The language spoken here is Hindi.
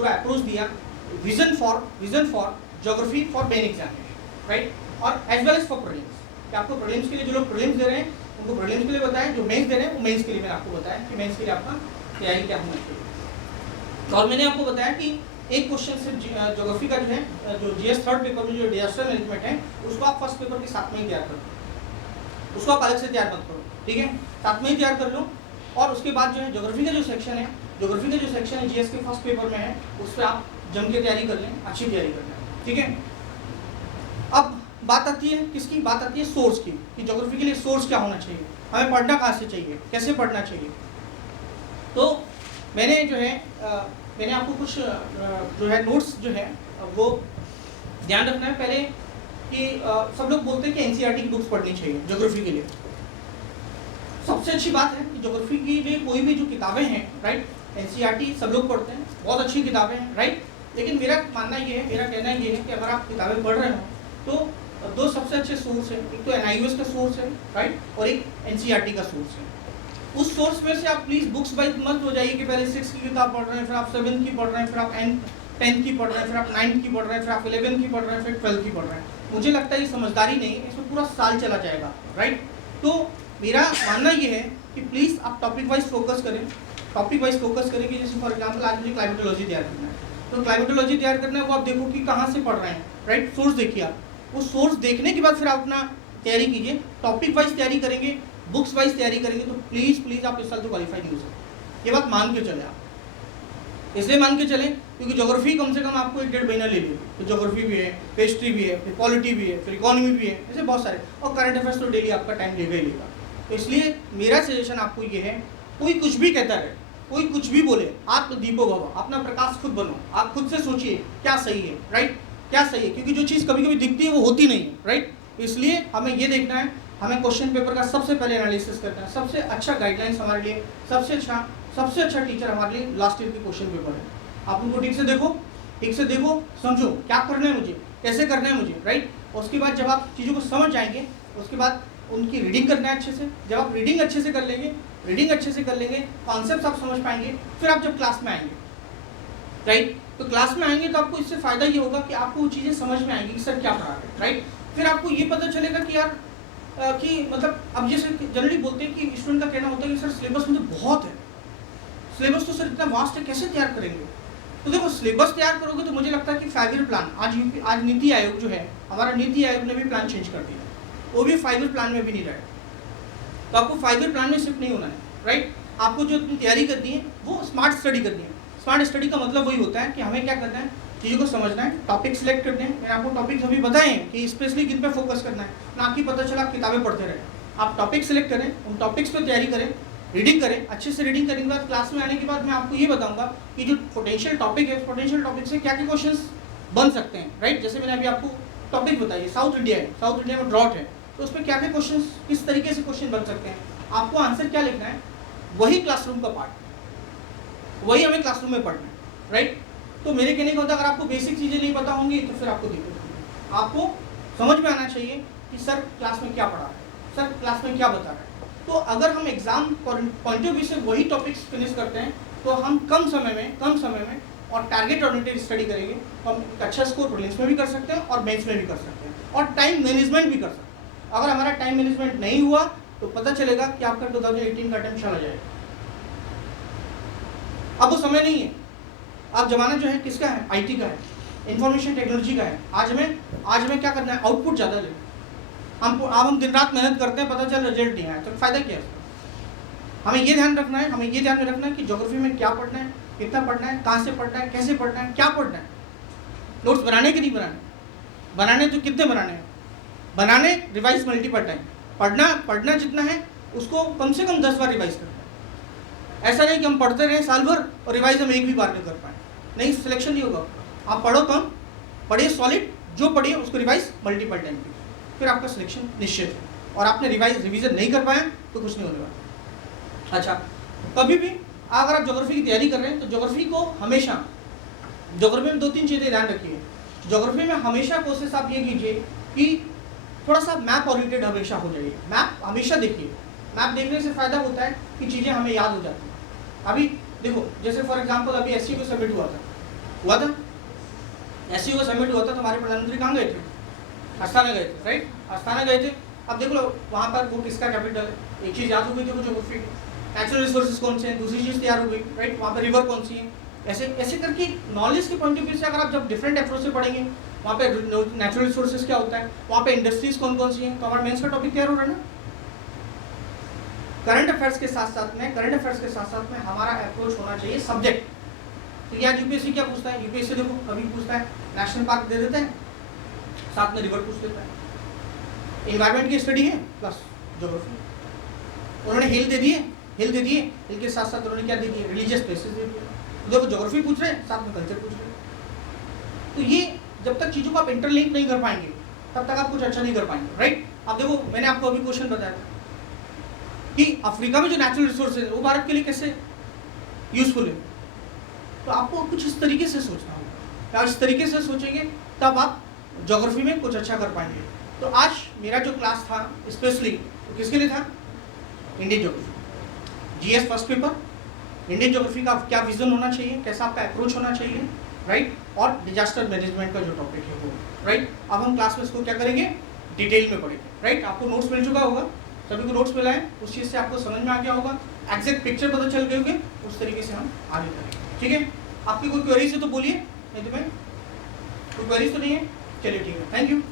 पूरा अप्रोच दिया, vision for geography for main examination, right, और as well as for prelims, कि आपको प्रीलिम्स के लिए जो लोग प्रीलिम्स दे रहे हैं उनको प्रीलिम्स के लिए बताएं, जो मेंस दे रहे हैं वो मेंस के लिए मैंने आपको बताया कि मेंस के लिए आपका तैयारी क्या होना चाहिए। और मैंने आपको बताया कि एक क्वेश्चन से ज्योग्राफी का जो है, जो जीएस थर्ड पेपर में जो डिजास्टर मैनेजमेंट है उसको आप फर्स्ट पेपर के साथ में ही तैयार करो, उसको आप अलग से तैयार मत करो, ठीक है, साथ में ही तैयार कर लो। और उसके बाद जो है ज्योग्राफी का जो सेक्शन है, ज्योग्राफी का जो सेक्शन है जीएस के फर्स्ट पेपर में है, उस पर आप जम के तैयारी कर लें, अच्छी तैयारी कर लें, ठीक है। अब बात आती है किसकी, बात आती है सोर्स की, कि ज्योग्राफी के लिए सोर्स क्या होना चाहिए, हमें पढ़ना कहाँ से चाहिए, कैसे पढ़ना चाहिए। तो मैंने जो है मैंने आपको कुछ जो है नोट्स जो है वो ध्यान रखना है पहले कि सब लोग बोलते हैं कि एनसीईआरटी की बुक्स पढ़नी चाहिए ज्योग्राफी के लिए। सबसे अच्छी बात है कि ज्योग्राफी के लिए कोई भी जो किताबें हैं, राइट, एनसीईआरटी सब लोग पढ़ते हैं, बहुत अच्छी किताबें हैं, राइट। लेकिन मेरा मानना ये है, मेरा कहना ये है कि अगर आप किताबें पढ़ रहे हो तो दो सबसे अच्छे सोर्स हैं, एक तो एनआईओएस का सोर्स है, राइट, और एक एनसीईआरटी का सोर्स है। उस सोर्स में से आप प्लीज़ बुक्स वाइज मत हो जाइए कि पहले 6 की किताब पढ़ रहे हैं, फिर आप 7 की पढ़ रहे हैं, फिर आप 10 की पढ़ रहे हैं, फिर आप 9 की पढ़ रहे हैं, फिर आप 11 की पढ़ रहे हैं, फिर 12 की पढ़ रहे हैं। मुझे लगता है ये समझदारी नहीं है, इसमें पूरा साल चला जाएगा, राइट। तो मेरा मानना ये है कि प्लीज़ आप टॉपिक वाइज फोकस करें, टॉपिक वाइज फोकस करें कि जैसे फॉर एग्जाम्पल आज मुझे क्लाइमेटोलॉजी तैयार करना है, तो क्लाइमेटोलॉजी तैयार करना है वो आप देखो कि कहाँ से पढ़ रहे हैं, राइट, सोर्स देखिए आप, उस सोर्स देखने के बाद फिर आप अपना तैयारी कीजिए। टॉपिक वाइज तैयारी करेंगे, बुक्स वाइज तैयारी करेंगे तो प्लीज़ आप इस साल तो क्वालिफाई नहीं हो सकते, ये बात मान के चले आप। इसलिए मान के चलें क्योंकि ज्योग्राफी कम से कम आपको 1-1.5 महीना ले लेगी, तो ज्योग्राफी भी है, फिर हिस्ट्री भी है, फिर पॉलिटी भी है, फिर इकोनॉमी भी है, ऐसे बहुत सारे, और करंट अफेयर्स तो डेली आपका टाइम लेगा ही लेगा। तो इसलिए मेरा सजेशन आपको ये है, कोई कुछ भी कहता रहे, कोई कुछ भी बोले, आप दीपो भव, अपना प्रकाश खुद बनो, आप खुद से सोचिए क्या सही है, राइट, क्या सही है, क्योंकि जो चीज़ कभी कभी दिखती है वो होती नहीं है, राइट। इसलिए हमें ये देखना है, हमें क्वेश्चन पेपर का सबसे पहले एनालिसिस करना है। सबसे अच्छा गाइडलाइंस हमारे लिए, सबसे अच्छा टीचर हमारे लिए लास्ट ईयर के क्वेश्चन पेपर है। आप उनको ठीक से देखो, समझो क्या करना है मुझे, कैसे करना है मुझे, राइट। उसके बाद जब आप चीज़ों को समझ जाएंगे, उसके बाद उनकी रीडिंग करना है अच्छे से। जब आप रीडिंग अच्छे से कर लेंगे, कॉन्सेप्ट आप समझ पाएंगे, फिर आप जब क्लास में आएंगे, राइट, तो क्लास में आएंगे तो आपको इससे फ़ायदा ये होगा कि आपको वो चीज़ें समझ में आएंगी कि सर क्या पढ़ा रहे हैं, राइट। फिर आपको ये पता चलेगा कि यार कि मतलब अब जैसे जनरली बोलते हैं कि स्टूडेंट का कहना होता है कि सर सिलेबस में तो बहुत है, सिलेबस तो सर इतना वास्ट है, कैसे तैयार करेंगे। तो देखो सिलेबस तैयार करोगे तो मुझे लगता है कि 5 ईयर प्लान, आज नीति आयोग जो है, हमारा नीति आयोग ने भी प्लान चेंज कर दिया, वो भी 5 ईयर प्लान में भी नहीं रहे, तो आपको 5 ईयर प्लान में शिफ्ट नहीं होना है, राइट। आपको जो तैयारी करनी है वो स्मार्ट स्टडी करनी है। स्मार्ट स्टडी का मतलब वही होता है कि हमें क्या करना है, चीज़ों को समझना है, टॉपिक सिलेक्ट करने हैं। मैंने आपको टॉपिक्स अभी बताए हैं कि स्पेशली किन पे फोकस करना है, ना कि पता चला आप किताबें पढ़ते रहें। आप टॉपिक सिलेक्ट करें, उन टॉपिक्स पे तैयारी करें, रीडिंग करें, अच्छे से रीडिंग करने के बाद क्लास में आने के बाद मैं आपको ये बताऊंगा कि जो पोटेंशियल टॉपिक है, पोटेंशियल टॉपिक से क्या क्या क्वेश्चन बन सकते हैं, राइट। जैसे मैंने अभी आपको टॉपिक बताइए, साउथ इंडिया है, साउथ इंडिया में ड्रॉट है, तो उस पर क्या क्या क्वेश्चन, किस तरीके से क्वेश्चन बन सकते हैं, आपको आंसर क्या लिखना है, वही क्लासरूम का पार्ट, वही हमें क्लासरूम में पढ़ना है, राइट। तो मेरे कहने का होता है अगर आपको बेसिक चीज़ें नहीं पता होंगी तो फिर आपको दिक्कत होगी। आपको समझ में आना चाहिए कि सर क्लास में क्या पढ़ा है, सर क्लास में क्या बता रहा है। तो अगर हम एग्जाम पॉइंट ऑफ व्यू से वही टॉपिक्स फिनिश करते हैं तो हम कम समय में और टारगेट ओरिएंटेड स्टडी करेंगे तो हम एक अच्छा स्कोर प्रीलिम्स में भी कर सकते हैं और मेंस में भी कर सकते हैं और टाइम मैनेजमेंट भी कर सकते हैं। अगर हमारा टाइम मैनेजमेंट नहीं हुआ तो पता चलेगा कि आपका 2018 का अटेम्प्ट चला जाएगा। अब वो समय नहीं है, अब जमाना जो है किसका है, आईटी का है, इंफॉर्मेशन टेक्नोलॉजी का है। आज हमें क्या करना है, आउटपुट ज़्यादा लेना। हम दिन रात मेहनत करते हैं, पता चल रिजल्ट नहीं आया तो फ़ायदा क्या है। हमें ये ध्यान रखना है, कि ज्योग्राफी में क्या पढ़ना है, कितना पढ़ना है, कहाँ से पढ़ना है, कैसे पढ़ना है, क्या पढ़ना है। नोट्स बनाने कि नहीं बनाने तो कितने बनाने रिवाइज मल्टीपल टाइम। पढ़ना जितना है उसको कम से कम 10 बार रिवाइज करना है। ऐसा नहीं कि हम पढ़ते रहें साल भर और रिवाइज हम एक भी बार नहीं कर पाए, नहीं, सिलेक्शन नहीं होगा। आप पढ़ो कम, पढ़िए सॉलिड, जो पढ़िए उसको रिवाइज मल्टीपल टाइम कीजिए, फिर आपका सिलेक्शन निश्चित है। और आपने रिवीजन नहीं कर पाए तो कुछ नहीं होने वाला। अच्छा, कभी भी अगर आप ज्योग्राफी की तैयारी कर रहे हैं तो ज्योग्राफी में 2-3 चीज़ें ध्यान रखिए। ज्योग्राफी में हमेशा कोशिश आप ये कीजिए कि थोड़ा सा मैप ओरिएंटेड हमेशा हो जाइए। मैप हमेशा देखिए, मैप देखने से फ़ायदा होता है कि चीज़ें हमें याद हो जाती हैं। अभी देखो, जैसे फॉर एग्जांपल अभी एससी को सबमिट हुआ था, हुआ था, एससीओ का समिट हुआ था, तो हमारे प्रधानमंत्री कहाँ गए थे? अस्थाना गए थे, राइट, अस्थाना गए थे। अब देख लो वहाँ पर वो किसका कैपिटल है, एक चीज़ याद हो गई थी वो ज्योग्राफी, नेचुरल रिसोर्सेज कौन से हैं, दूसरी चीज़ तैयार हो गई, राइट, वहाँ पर रिवर कौन सी है। ऐसे ऐसे करके नॉलेज के पॉइंट ऑफ व्यू से अगर आप जब डिफरेंट अप्रोच से पढ़ेंगे, वहाँ पे नेचुरल रिसोर्सेज क्या होता है, वहाँ पे इंडस्ट्रीज कौन कौन सी हैं, तो हमारा मेंस का टॉपिक तैयार हो रहा है ना। करंट अफेयर्स के साथ साथ में हमारा अप्रोच होना चाहिए सब्जेक्ट। तो यार यूपीएससी क्या पूछता है, यूपीएससी देखो कभी पूछता है नेशनल पार्क दे देता है, साथ में रिवर पूछ देता है, इन्वायरमेंट की स्टडी है प्लस ज्योग्राफी। उन्होंने हिल दे दिए, हिल के साथ साथ उन्होंने क्या दे दिए, रिलीजियस प्लेसेस दे दिए। देखो ज्योग्राफी पूछ रहे हैं, साथ में कल्चर पूछ रहे हैं। तो ये जब तक चीज़ों को आप इंटरलिंक नहीं कर पाएंगे तब तक आप कुछ अच्छा नहीं कर पाएंगे, राइट। अब देखो मैंने आपको अभी क्वेश्चन बताया था कि अफ्रीका में जो नेचुरल रिसोर्सेज है वो भारत के लिए कैसे यूजफुल है, तो आपको कुछ इस तरीके से सोचना होगा। या इस तरीके से सोचेंगे तब आप ज्योग्राफी में कुछ अच्छा कर पाएंगे। तो आज मेरा जो क्लास था स्पेशली तो किसके लिए था, Indian geography, GS first paper, Indian geography का क्या विजन होना चाहिए, कैसा आपका अप्रोच होना चाहिए, राइट, और डिजास्टर मैनेजमेंट का जो टॉपिक है वो, राइट। अब हम क्लास में इसको क्या करेंगे, डिटेल में पढ़ेंगे, राइट। आपको नोट्स मिल चुका होगा, सभी को नोट्स मिला है, उस चीज़ से आपको समझ में आ गया होगा, एग्जैक्ट पिक्चर पता चल गए होंगे, उस तरीके से हम आगे करेंगे, ठीक है। आपकी कोई क्वेरीज है तो बोलिए, नहीं तो मैं कोई क्वेरीज तो नहीं है, चलिए ठीक है, थैंक यू।